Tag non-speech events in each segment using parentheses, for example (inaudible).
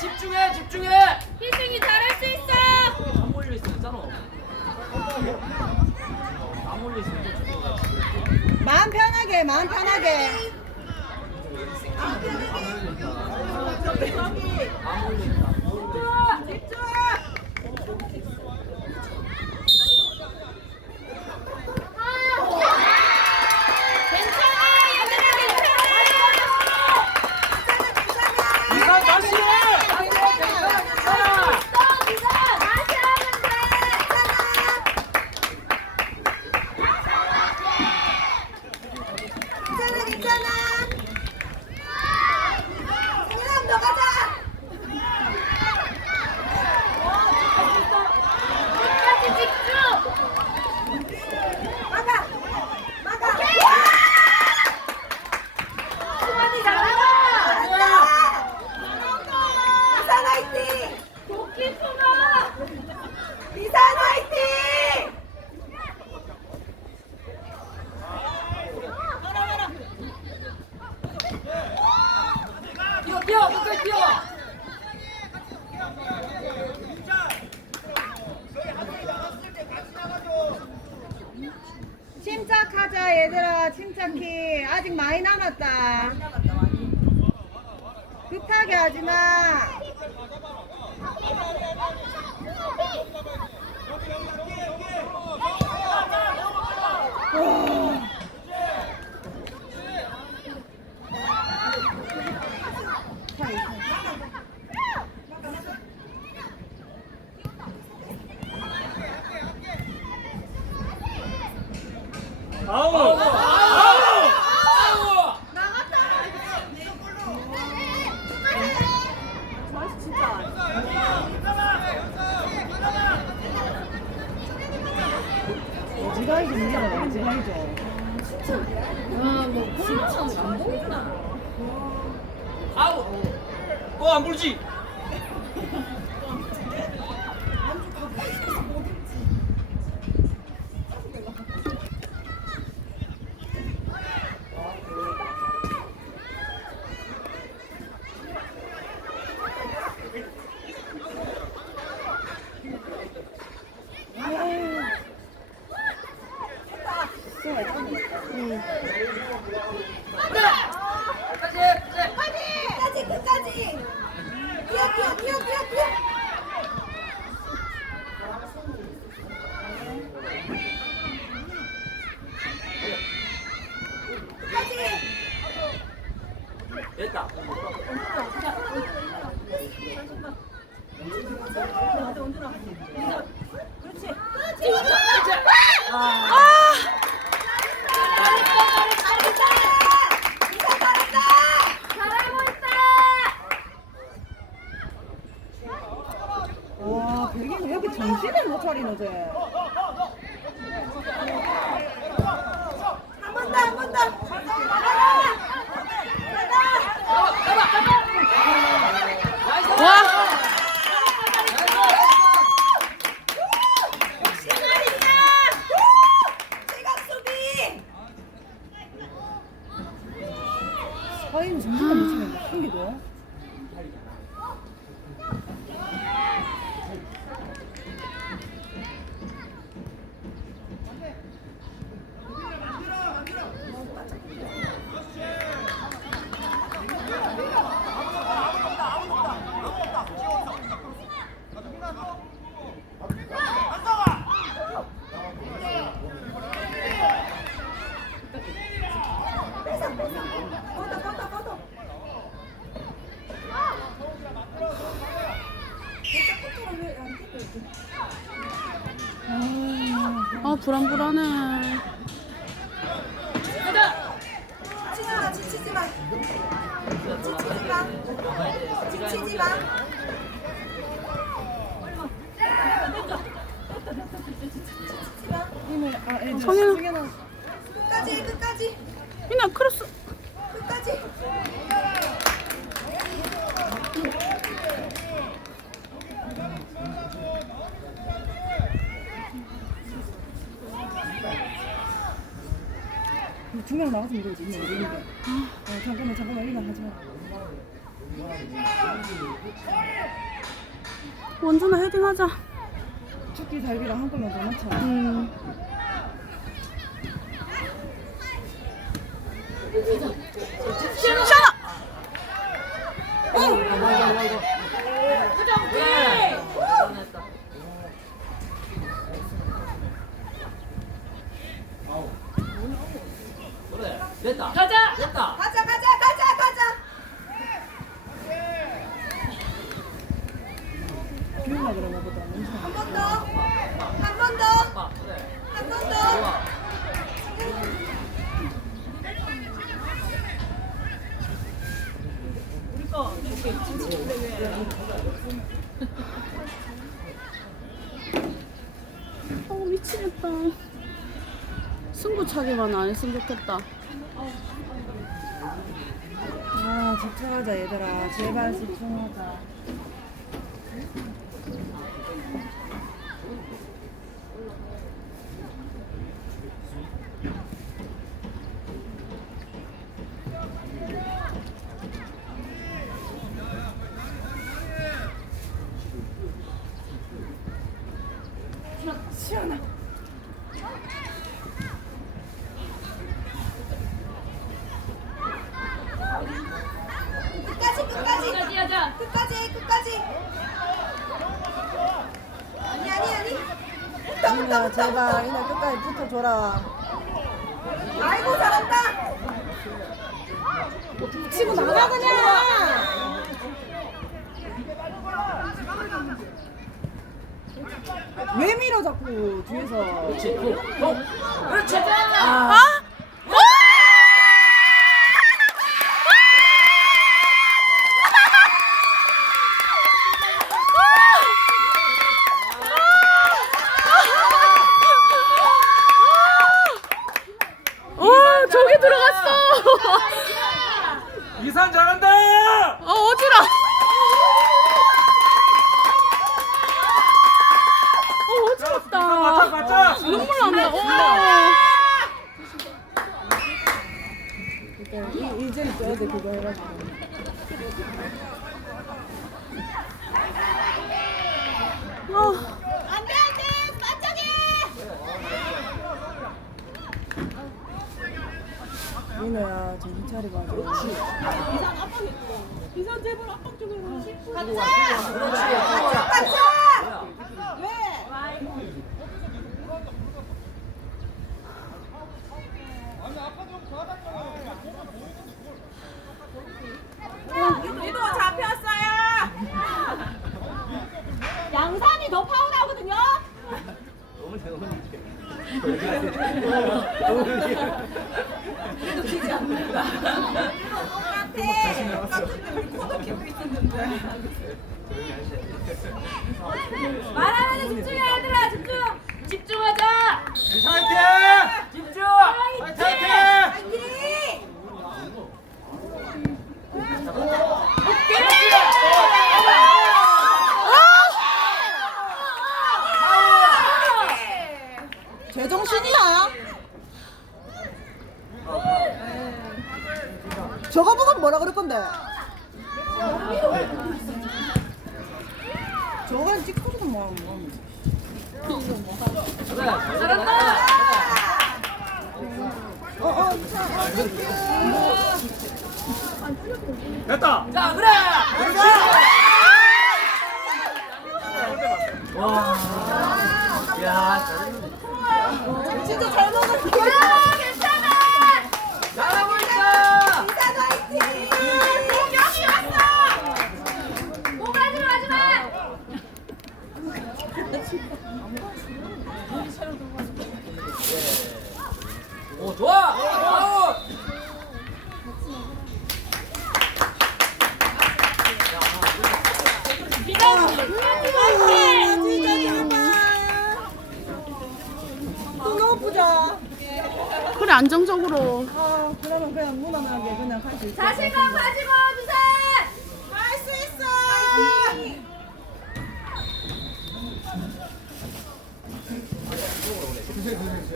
집중해 집중해. 희승이 잘할 수 있어. 안 몰려 있었잖아. 안 몰려 있으면 마음 편하게, 마음 편하게. 괜찮아 얘들아 괜찮아. 이상 다시 해 다시 해 괜찮아 괜찮아 또 비상 다시 하면 돼. 괜찮아, 괜찮아. 성현아, 너 가자. 끝까지 집중. 막아, 막아. 수만이 잘한다. 비산 화이팅! 도끼풍아. 비산 화이팅! 뛰어 끝까지 뛰어 침착하자, 얘들아. 침착해. 아직 많이 남았다. 급하게 하지 마. 아 아우 불안불안해. 지치지 마, 지치지 마. 지치지 마. 지치지 마. 성현, 끝까지, 끝까지, 그냥 크로스. 명 나갔으면 되지. 뭐 이런데. 어, 잠깐만 잠깐만 일어나 하지 마. 원준아 헤딩하자. 죽기 살기랑 한 골만 더 넣자. 음. 샤나! 그래. 됐다. 가자. 됐다. 가자 가자 가자 가자. 비올라 그러나 보다. 한 번 더. 한 번 더. 아, 그래. 한 번 더. 좋아. 어 미치겠다. 승부차기만 안 했으면 좋겠다. 아 집중하자 얘들아. 제발 집중하자. 시원하. 끝까지 끝까지 끝까지 하자. 끝까지 끝까지 아니 아니 아니 붙어 붙어 붙어 제발 이날 끝까지 붙어줘라 아이고 잘한다 치고 나가 그냥 왜 밀어 자꾸 뒤에서 그렇지. 고. 고. 그렇지. 아! 오! 와 저기 들어갔어. (laughs) 이산 잘한다. 어 어지러. 어 어지럽다. 맞자, 맞자. 눈물 난다. 어. 이, 이제 떠야 돼 그거 해가지고 아. 안돼 안돼 반짝이 민호야 정신 차려봐 반짝 유도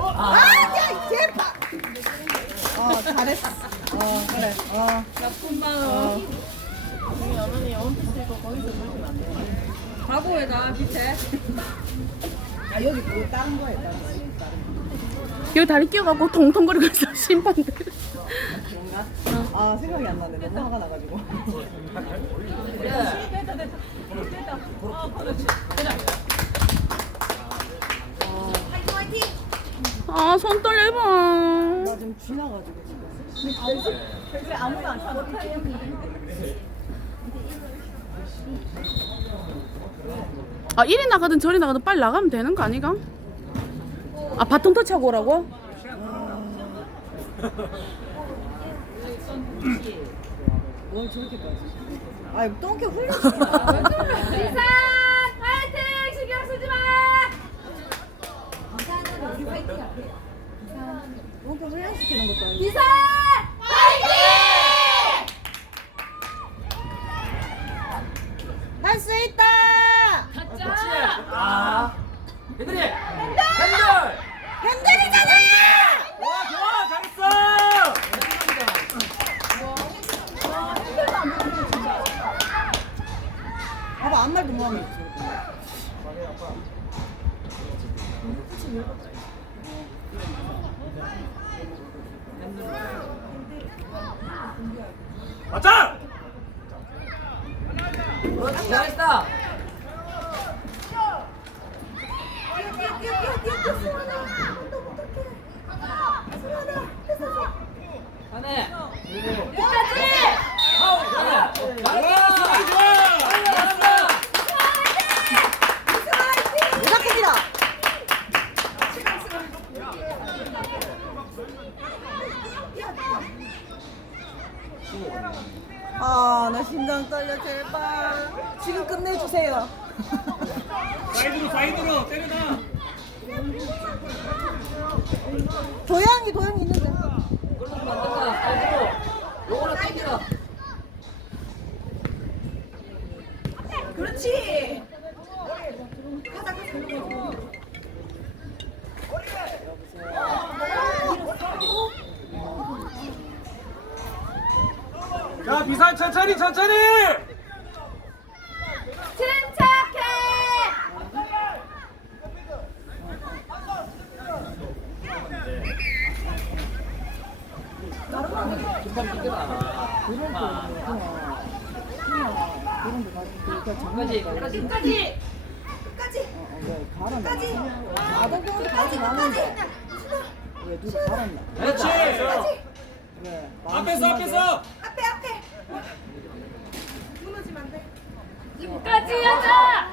아, 야, 제발. 아, 어 그래 어 나쁜 마음. 우리 어머니 원피스 입고 거기서 놀면 안 돼. 바보에다 밑에. 아 여기 그거 다른 거에 다른 거 여기 다리 끼어갖고 통통거리고 있어 심판들. 아 생각이 안 나네 너무 화가 나가지고 그래. 아 손 떨려 나. 지금 쥐나가지고 지금 그래 아무도 안 쳐. 아 이리 나가든 저리 나가든 빨리 나가면 되는 거 아니가? 아 바통 터치하고 오라고? 뭘 저렇게까지 아 똥개 훈련시키나 (laughs) 비산 화이팅 신경 쓰지 마. 똥개 훈련시키는 것도 아니고 비산 화이팅. 할 수 있다 그렇지. 가자. 아. 얘들이. 핸들. 핸들이잖아 와, 좋아. 잘했어. 봐봐 아무 말도 못하면 있지 맞자. 그렇지. 잘했다. 하네. 끝까지. 아우, 그래. 잘했다. 잘한다. 오작해지라 아나 심장 떨려 제발 지금 끝내주세요 사이드로 사이드로 때려놔. 도양이 도양이 있는데 그러면 안 된다. 사이드로. 요거는 땡기라. 그렇지 자, 비산 천천히 천천히. 끝까지, 끝까지. 끝까지. 끝까지 아동 병원도 가지 마는데 왜 누가 갈았나 그렇지. 왜 앞에서 앞에서. 끝까지 하자.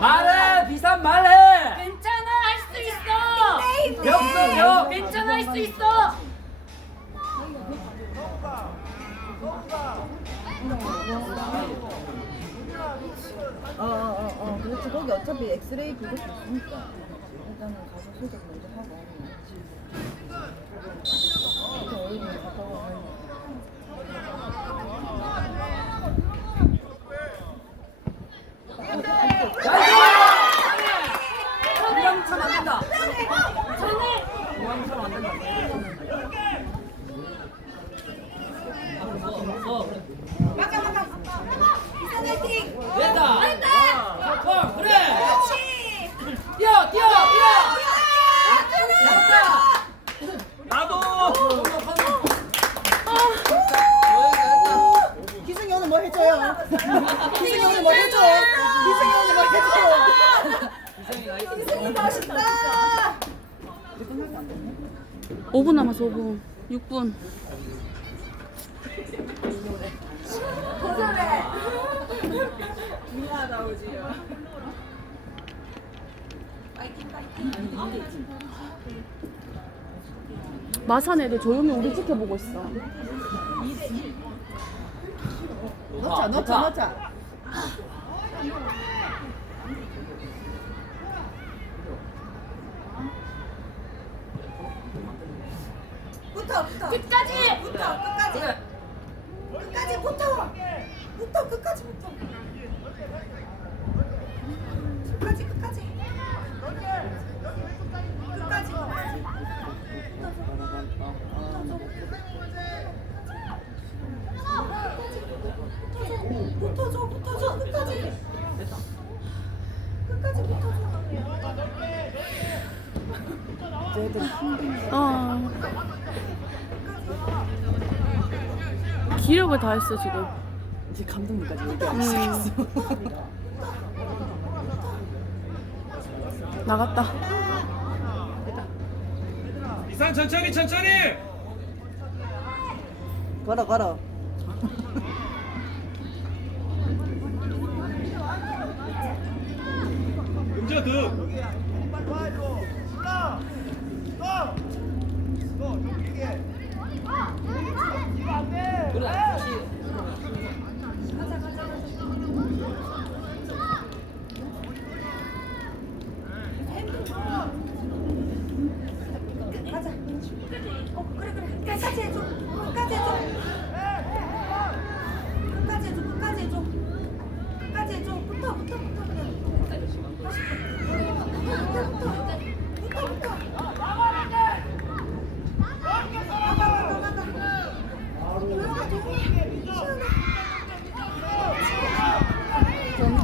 말해 비산 말해. 괜찮아 할 수 있어. 괜찮아 할 수 있어. 거기 어차피 엑스레이 그것도 있으니까. 일단은 가서 소독 먼저 하고 이렇게 오일을 갖다 오면 공항참 안 된다. 공항참 안 된다. 어, 됐다. 어, 그래. 뛰어, 뛰어, 뛰어. 나도. 기승이 오늘 뭐 해줘요? 기승이 오늘 뭐 해줘? 기승이 오늘 뭐 해줘? 기승이 맛있다 5분 남았어 5분. 6분. 마산 애들 조용히 우리 지켜보고 있어. 넣자 넣자 넣자 붙어 붙어 끝까지. 붙어 끝까지 기력을 다했어 지금. 이제 감독님까지 얘기하기 시작했어 나갔다. 이상 천천히 천천히 걸어 걸어 은지야 득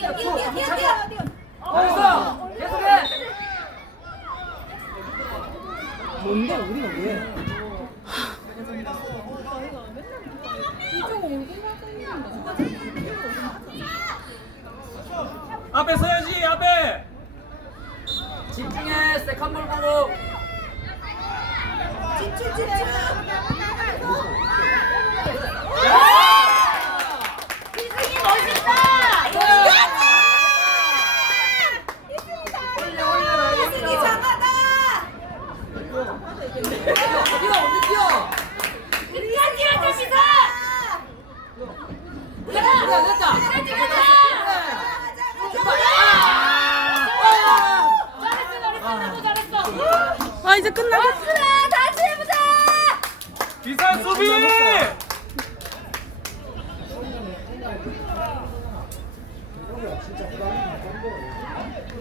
뛰어 뛰어 계속해 뭔데 우리가 왜? 앞에 서야지 앞에 집중해 세컨볼 보고 집중 집중 이승이 멋있다. 올려 올려라 이승이 잘하다 뛰어 언제 뛰어 끝까지 하자 시사. 그래 됐다 끝까지 가자. 잘했어 잘했어 너무 잘했어. 아 이제 끝나겠어. 그래 다시 해보자. 비상 수비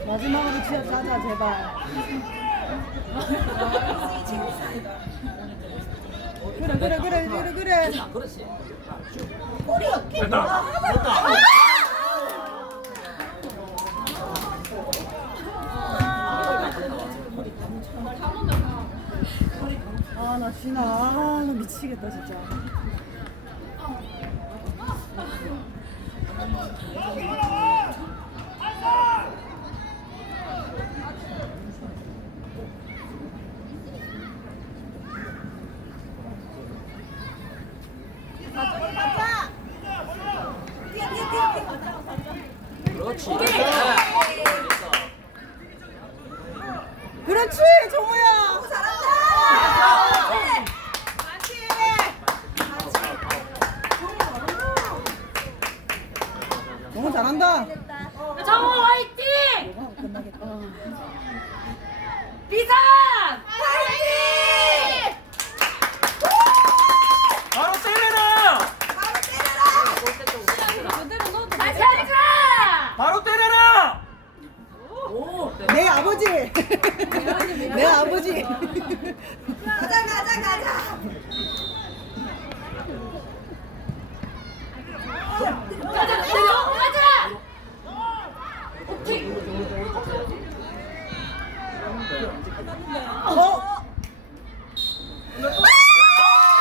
마지막으로 치어 짜자 제발 그래 그래 그래 그래 그래 그렇지 됐다 아나 진아 아 나 미치겠다 진짜 그렇지 그렇지 정우야 잘한다 너무 잘한다 정호 화이팅. 비상. 화이팅! 바로 때려라 다시 하자. 바로 때려라 오내 아버지 (laughs) 내 아버지 가자 가자 가자